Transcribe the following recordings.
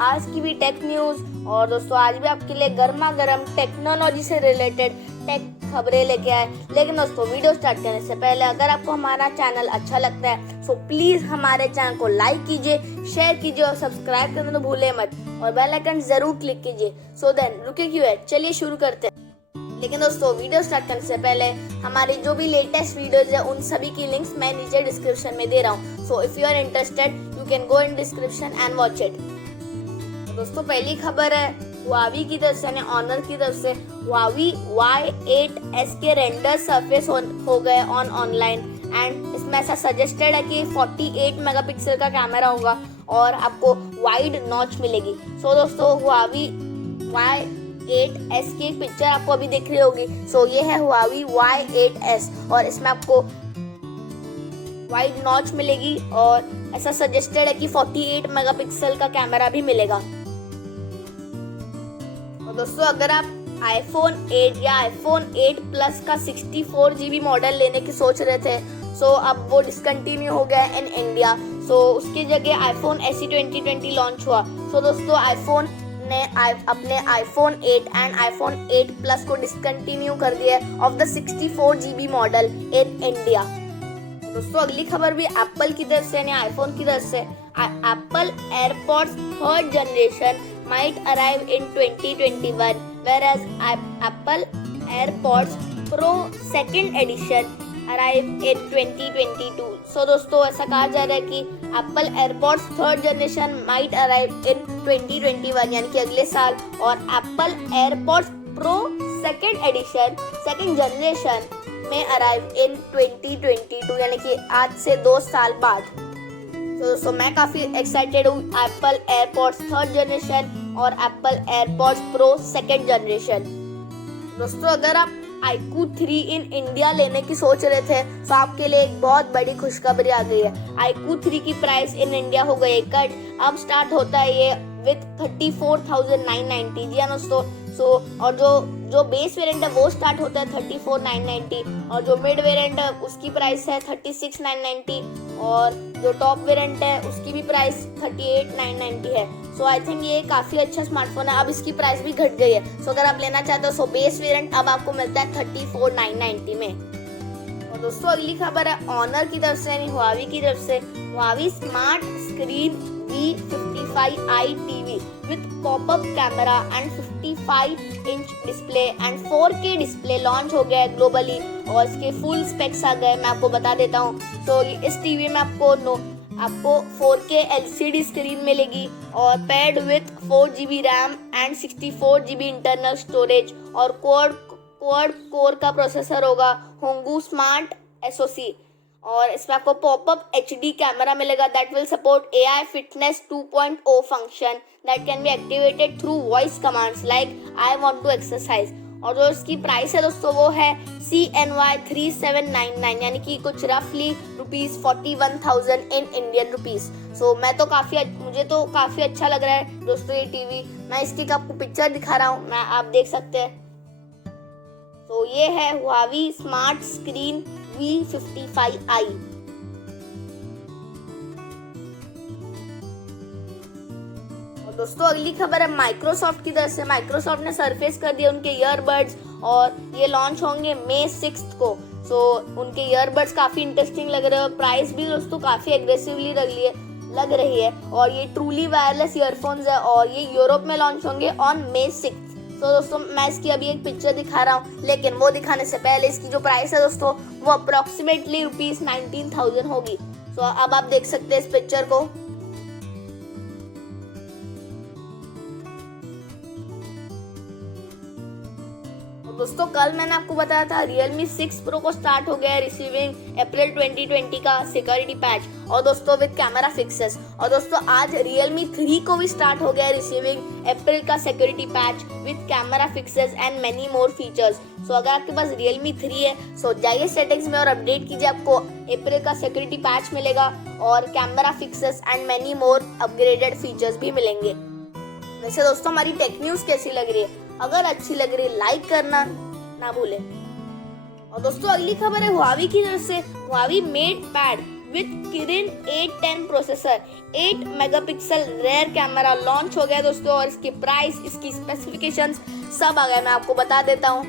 आज की भी टेक न्यूज। और दोस्तों आज भी आपके लिए गर्मा गर्म टेक्नोलॉजी से रिलेटेड टेक खबरें लेके आए। लेकिन दोस्तों वीडियो स्टार्ट करने से पहले अगर आपको हमारा चैनल अच्छा लगता है तो प्लीज हमारे चैनल को लाइक कीजिए, शेयर कीजिए और सब्सक्राइब करना तो भूले मत और बेल आइकन जरूर क्लिक कीजिए। सो देन रुके क्यों है, चलिए शुरू करते हैं। लेकिन दोस्तों वीडियो स्टार्ट करने से पहले हमारी जो भी लेटेस्ट वीडियोज है उन सभी की लिंक्स मैं नीचे डिस्क्रिप्शन में दे रहा हूँ। So if you are interested you can go in description and watch it. दोस्तों पहली खबर है हुआवी की तरफ से, ऑनर की तरफ से हुआवी Y8s के रेंडर सरफेस हो गए ऑनलाइन एंड इसमें ऐसा सजेस्टेड है कि 48 मेगापिक्सल का कैमरा होगा और आपको वाइड नॉच मिलेगी। सो दोस्तों हुआवी Y8s की पिक्चर आपको अभी दिख रही होगी। सो ये है हुआवी Y8s और इसमें आपको वाइड नॉच मिलेगी और ऐसा सजेस्टेड है कि 48 मेगापिक्सल का कैमरा भी मिलेगा। और दोस्तों अगर आप iPhone 8 या iPhone 8 Plus का 64 GB मॉडल लेने की सोच रहे थे सो अब वो डिसकंटिन्यू हो गया इन इंडिया। सो उसकी जगह iPhone SE 2020 लॉन्च हुआ। सो दोस्तों iPhone ने अपने iPhone 8 एंड iPhone 8 Plus को डिसकंटिन्यू कर दिया of the 64 GB model in India. दोस्तों अगली खबर भी एप्पल की तरफ से यानी आईफोन की तरफ से। Apple AirPods third generation might arrive in 2021 whereas Apple AirPods Pro second edition arrive in 2022। सो दोस्तों ऐसा कहा जा रहा है कि Apple AirPods third generation might arrive in 2021 यानी कि अगले साल और Apple AirPods Pro second edition second generation में अराइव इन 2022 यानी कि आज से 2 साल बाद। तो मैं काफी एक्साइटेड हूँ एप्पल एयरपॉड्स थर्ड जनरेशन और Apple AirPods pro second generation. दोस्तों अगर आप iQOO 3 इन इंडिया लेने की सोच रहे थे तो आपके लिए एक बहुत बड़ी खुशखबरी आ गई है। iQOO 3 की प्राइस इन इंडिया हो गई है कट। अब स्टार्ट होता है ये विथ 34,990। जी हाँ दोस्तों। और जो बेस वेरिएंट है वो स्टार्ट होता है 34,990 और जो मिड वेरिएंट है उसकी प्राइस है 36,990 और जो टॉप वेरिएंट है उसकी भी प्राइस 38,990 है। सो आई थिंक ये काफ़ी अच्छा स्मार्टफोन है। अब इसकी प्राइस भी घट गई है। सो अगर आप लेना चाहते हो सो बेस वेरिएंट अब आपको मिलता है 34,990 में। और दोस्तों अगली खबर है ऑनर की तरफ से यानी हुआवी की तरफ से। Huawei smart screen V55i TV with pop-up camera and 55-inch display and 4K display launch हो गया है ग्लोबली और इसके फुल स्पेक्स आ गए। मैं आपको बता देता हूँ। सो इस टीवी में आपको 4K LCD स्क्रीन मिलेगी और pad with 4GB RAM and 64GB internal storage और क्वाड कोर का प्रोसेसर होगा होंगू स्मार्ट SoC और इसमें आपको पॉपअप HD कैमरा मिलेगा that will support AI fitness 2.0 function that can be activated through voice commands like I want to exercise. और जो इसकी प्राइस है दोस्तों वो है CNY 3799 यानी कि कुछ रफली ₹41,000 इन इंडियन रुपीज। सो मुझे तो काफ़ी अच्छा लग रहा है दोस्तों ये टीवी। मैं इसकी आपको पिक्चर दिखा रहा हूँ, आप देख सकते हैं। तो ये है हुआवी स्मार्ट स्क्रीन V55i। और दोस्तों अगली खबर है माइक्रोसॉफ्ट की तरफ से। माइक्रोसॉफ्ट ने सरफेस कर दिया उनके ईयरबड्स और ये लॉन्च होंगे May 6 को। सो उनके ईयरबड्स काफी इंटरेस्टिंग लग रहे हैं। प्राइस भी दोस्तों काफी एग्रेसिवली लग रही है और ये ट्रूली वायरलेस ईयरफोन्स है और ये यूरोप में लॉन्च होंगे ऑन May 6। तो दोस्तों मैं इसकी अभी एक पिक्चर दिखा रहा हूँ लेकिन वो दिखाने से पहले इसकी जो प्राइस है दोस्तों वो अप्रोक्सीमेटली ₹19,000 होगी। सो अब आप देख सकते हैं इस पिक्चर को। दोस्तों कल मैंने आपको बताया था Realme 6 Pro को स्टार्ट हो गया है रिसीविंग अप्रैल 2020 का सिक्योरिटी पैच और दोस्तों विद कैमरा फिक्सेस। और दोस्तों आज Realme 3 को भी स्टार्ट हो गया है रिसीविंग अप्रैल का security patch with camera fixes and many more features. So अगर आपके पास Realme 3 है सो जाइए सेटिंग्स में और अपडेट कीजिए, आपको अप्रैल का सिक्योरिटी पैच मिलेगा और camera fixes and many more upgraded features भी मिलेंगे। वैसे दोस्तों हमारी टेक न्यूज कैसी लग रही है? अगर अच्छी लग रही है लाइक करना ना भूलें। और दोस्तों अगली खबर है हुआवी की तरफ से। Huawei Mate Pad with Kirin 810 processor, 8 megapixel rear camera launch हो गया दोस्तों। और इसकी प्राइस, इसकी स्पेसिफिकेशंस सब आ गए, मैं आपको बता देता हूँ।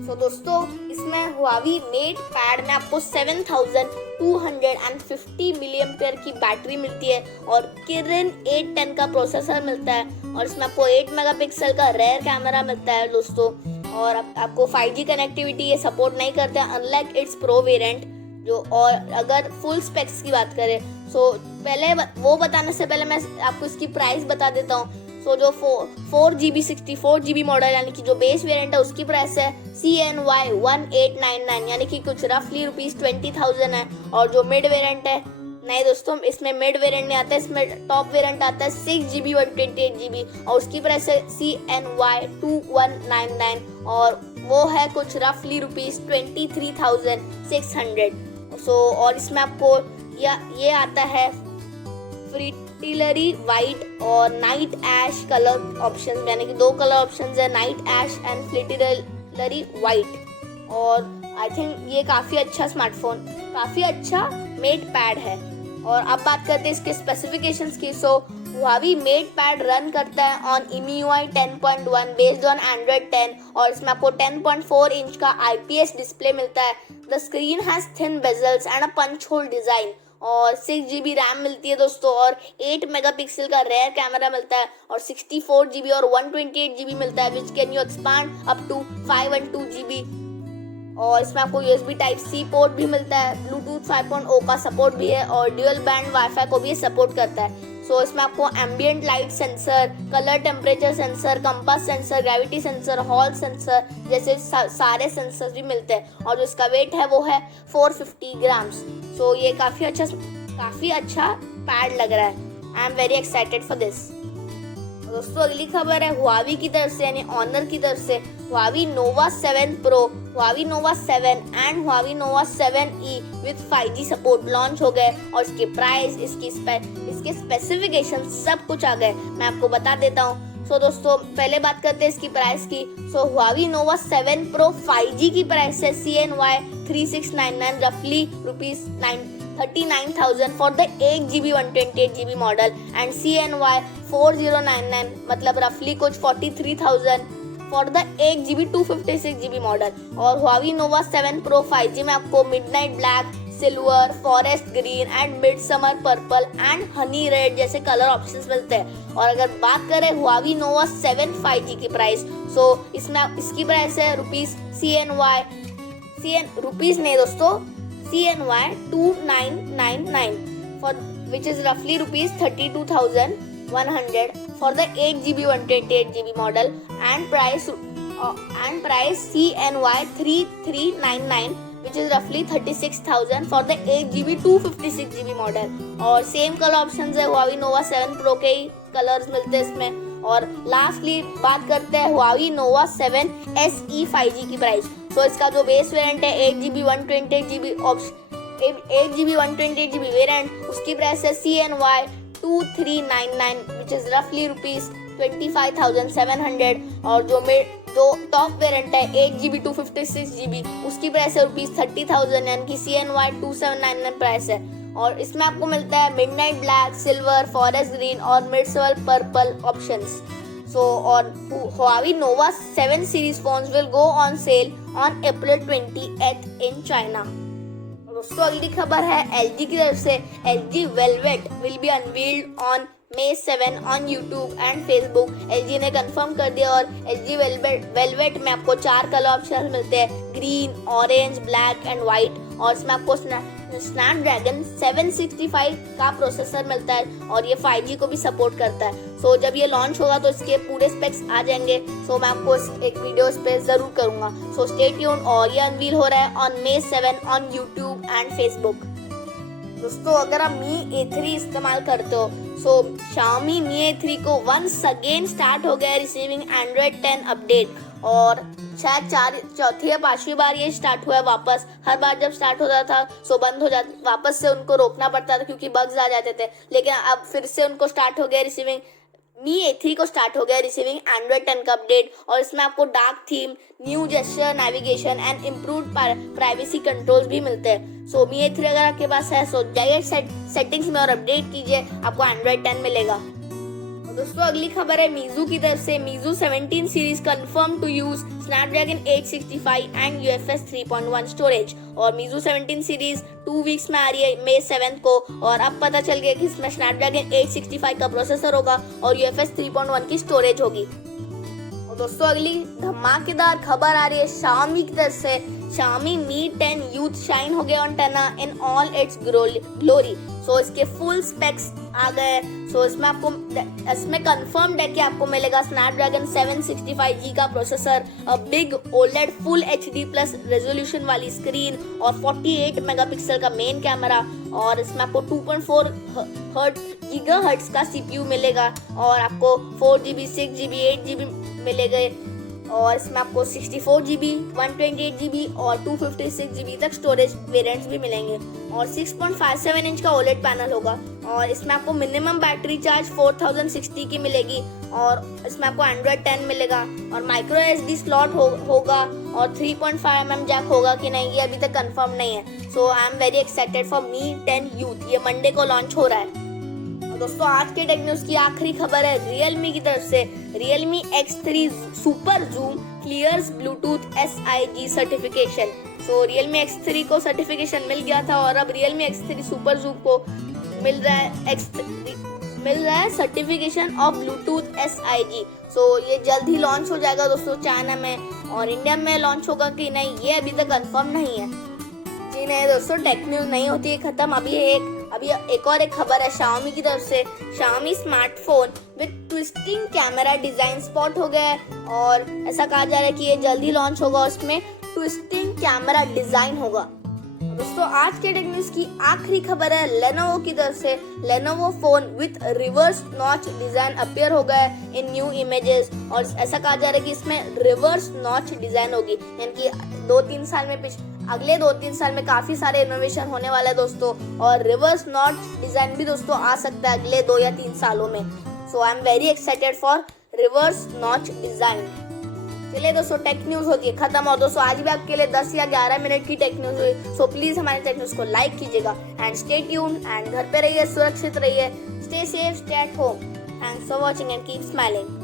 तो दोस्तों इसमें हुआवी मेट पैड में आपको 7250 मिली एम्पेयर की बैटरी मिलती है और किरिन 810 का प्रोसेसर मिलता है और इसमें आपको 8 मेगापिक्सल का रेयर कैमरा मिलता है दोस्तों। और आपको 5G कनेक्टिविटी ये सपोर्ट नहीं करता है अनलाइक इट्स प्रो वेरिएंट जो। और अगर फुल स्पेक्स की बात करें सो पहले वो बताने से पहले मैं आपको इसकी प्राइस बता देता हूँ। सो जो 4GB 64GB मॉडल यानी कि जो बेस वेरिएंट है उसकी प्राइस है CNY 1899 यानी कि कुछ रफली ₹20,000 है। और जो मिड वेरिएंट है, नहीं दोस्तों इसमें मिड वेरिएंट नहीं आता है, इसमें टॉप वेरिएंट आता है 6GB 128GB और उसकी प्राइस है CNY 2199 और वो है कुछ रफली ₹23,600। सो और इसमें आपको ये आता है फ्रिटिलरी वाइट और नाइट ऐश कलर ऑप्शन, यानी कि 2 कलर ऑप्शंस है, नाइट ऐश एंड फ्रिटिलरी वाइट। और आई थिंक ये काफ़ी अच्छा स्मार्टफोन, काफ़ी अच्छा मेट पैड है। और अब बात करते हैं इसके स्पेसिफिकेशंस की। सो हुआवी मेट पैड रन करता है on EMUI 10.1 based on Android 10 और इसमें आपको 10.4 इंच का IPS डिस्प्ले मिलता है। The screen has thin bezels and a punch hole design और 6GB रैम मिलती है दोस्तों और 8 मेगापिक्सल का रेयर कैमरा मिलता है और 64GB और 128GB मिलता है which can you expand up to 512GB। और इसमें आपको USB Type-C पोर्ट भी मिलता है, Bluetooth 5.0 का सपोर्ट भी है और ड्यूअल बैंड वाईफाई को भी सपोर्ट करता है। सो इसमें आपको ambient light sensor, colour temperature sensor, compass sensor, gravity sensor, hall sensor जैसे सारे सेंसर भी मिलते हैं और जो इसका वेट है वो है 450 ग्राम्स। सो ये काफ़ी अच्छा पैड लग रहा है। आई am very excited for this. दोस्तों अगली खबर है हुआवी की तरफ से यानी ऑनर की तरफ से। Huawei Nova 7 pro, Huawei Nova 7 and Huawei Nova 7E with 5G support launch हो गए और इसकी प्राइस, इसके स्पेसिफिकेशन सब कुछ आ गए, मैं आपको बता देता हूँ। सो दोस्तों पहले बात करते हैं इसकी प्राइस की। सो हुआवी नोवा 7 प्रो 5G की प्राइस है CNY 3699 रफली ₹39,000 for the 8GB 128GB model and CNY 4099 मतलब रफली कुछ 43,000 for the 8GB 256GB model. और हुआवी नोवा 7 प्रो 5G में आपको midnight black, silver, forest green and mid summer purple and honey red जैसे कलर ऑप्शंस मिलते हैं। और अगर बात करें हुआवी नोवा 7 5G की प्राइस, सो इसमें इसकी प्राइस है CNY 2999 for which is roughly ₹32,100 for the 8GB 128GB model and price CNY 3399 which is roughly 36,000 for the 8GB 256GB model. और सेम कलर ऑप्शंस है, हुआवी नोवा 7 प्रो के ही कलर्स मिलते हैं इसमें। और लास्टली बात करते हैं हुआवी नोवा 7 SE 5G की प्राइस। तो इसका जो बेस वेरिएंट है 8GB 128GB वेरिएंट, उसकी प्राइस है CNY 2399 which is roughly ₹25,700 और जो टॉप वेरिएंट है 8GB 256GB उसकी प्राइस है ₹30,000 यानी कि CNY 2799 प्राइस है। और इसमें आपको मिलता है midnight black, silver, forest green और मिड समर पर्पल ऑप्शंस। सो और Huawei Nova 7 series phones will go on sale on April 28 in China. दोस्तों अगली खबर है LG की तरफ से। LG Velvet will be unveiled on May 7 on YouTube and Facebook। LG ने कंफर्म कर दिया और LG Velvet में आपको 4 कलर ऑप्शन मिलते हैं, green, orange, black and white. और इसमें आपको स्नैपड्रैगन 765 का प्रोसेसर मिलता है और ये 5G को भी सपोर्ट करता है। सो जब ये लॉन्च होगा तो इसके पूरे स्पेक्स आ जाएंगे। सो मैं आपको एक वीडियो इस पे जरूर करूँगा। So stay tune. और ये अनवील हो रहा है on May 7 on YouTube and Facebook। दोस्तों अगर आप Mi A3 इस्तेमाल करते हो, सो Xiaomi Mi A3 को वंस अगेन स्टार्ट हो गया रिसीविंग Android 10 अपडेट और शायद चौथी या 5वीं बार ये स्टार्ट हुआ है वापस। हर बार जब स्टार्ट होता था सो बंद हो जाता, वापस से उनको रोकना पड़ता था क्योंकि बग्स आ जाते थे, लेकिन अब फिर से उनको स्टार्ट हो गया रिसीविंग मी A3 को स्टार्ट हो गया रिसीविंग एंड्रॉइड 10 का अपडेट, और इसमें आपको dark theme, new gesture navigation and improved privacy controls भी मिलते हैं। सो मी A3 अगर आपके पास है सो जाइए सेटिंग्स में और अपडेट कीजिए, आपको एंड्रॉइड 10 मिलेगा। दोस्तों अगली खबर है मीजू की तरफ से। Meizu 17 series confirm to use Snapdragon 865 and UFS 3.1 storage. और मीजू 17 सीरीज 2 वीक्स में आ रही है मई 7 को, और अब पता चल गया कि इसमें स्नैपड्रैगन 865 का प्रोसेसर होगा और UFS 3.1 की स्टोरेज होगी। और दोस्तों अगली धमाकेदार खबर आ रही है Xiaomi की तरफ से। Xiaomi Mi 10 Youth शाइन हो गया on 10 in all its glory. So इसके फुल स्पेक्स आ गए। सो इसमें कंफर्म्ड है कि आपको मिलेगा स्नैपड्रैगन 765G का processor, big OLED full HD plus resolution वाली स्क्रीन और 48 मेगापिक्सल का मेन कैमरा, और इसमें आपको 2.4 गीगाहर्ट्ज का CPU मिलेगा, और आपको 4GB 6GB 8GB मिलेगा, और इसमें आपको 64GB 128GB और 256GB तक स्टोरेज वेरिएंट्स भी मिलेंगे, और 6.57 इंच का OLED पैनल होगा, और इसमें आपको मिनिमम बैटरी चार्ज 4060 की मिलेगी, और इसमें आपको एंड्रॉइड 10 मिलेगा, और माइक्रो SD स्लॉट होगा, और 3.5mm जैक होगा कि नहीं ये अभी तक कंफर्म नहीं है। So I am very excited for Mi 10 Youth, ये मंडे को लॉन्च हो रहा है। दोस्तों आज के टेक न्यूज की आखिरी खबर है Realme की तरफ से। Realme X3 super zoom clears Bluetooth SIG certification. So Realme X3 को सर्टिफिकेशन मिल गया था, और अब Realme X3 सुपर जूम को मिल रहा है सर्टिफिकेशन ऑफ ब्लूटूथ SIG। सो ये जल्द ही लॉन्च हो जाएगा दोस्तों चाइना में, और इंडिया में लॉन्च होगा कि नहीं ये अभी तक कंफर्म नहीं है। जी नहीं दोस्तों, टेक न्यूज नहीं होती है खत्म। अभी एक और खबर है Xiaomi की तरफ से। Xiaomi smartphone with twisting camera design spot हो गया है, और ऐसा कहा जा रहा है कि ये जल्दी लॉन्च होगा, उसमें ट्विस्टिंग कैमरा डिजाइन होगा। दोस्तों आज के टेक न्यूज की आखिरी खबर है Lenovo की तरफ से। Lenovo phone with reverse notch design appear हो गया है इन न्यू इमेजेस, और ऐसा कहा जा रहा है कि इसमें रिवर्स नॉच डिजाइन होगी, यानी कि अगले 2-3 साल में काफी सारे इनोवेशन होने वाले हैं दोस्तों, और रिवर्स नॉच डिजाइन भी दोस्तों आ सकता है अगले 2 या 3 सालों में। So I am very excited for reverse notch design. चलिए दोस्तों टेक न्यूज होती है खत्म, और दोस्तों आज भी आपके लिए 10 या 11 मिनट की टेक न्यूज हुई। सो प्लीज हमारे टेक न्यूज को लाइक कीजिएगा एंड स्टे ट्यून्ड, एंड घर पे रहिए, सुरक्षित रहिए, stay safe, stay at home. Thanks for watching and keep smiling.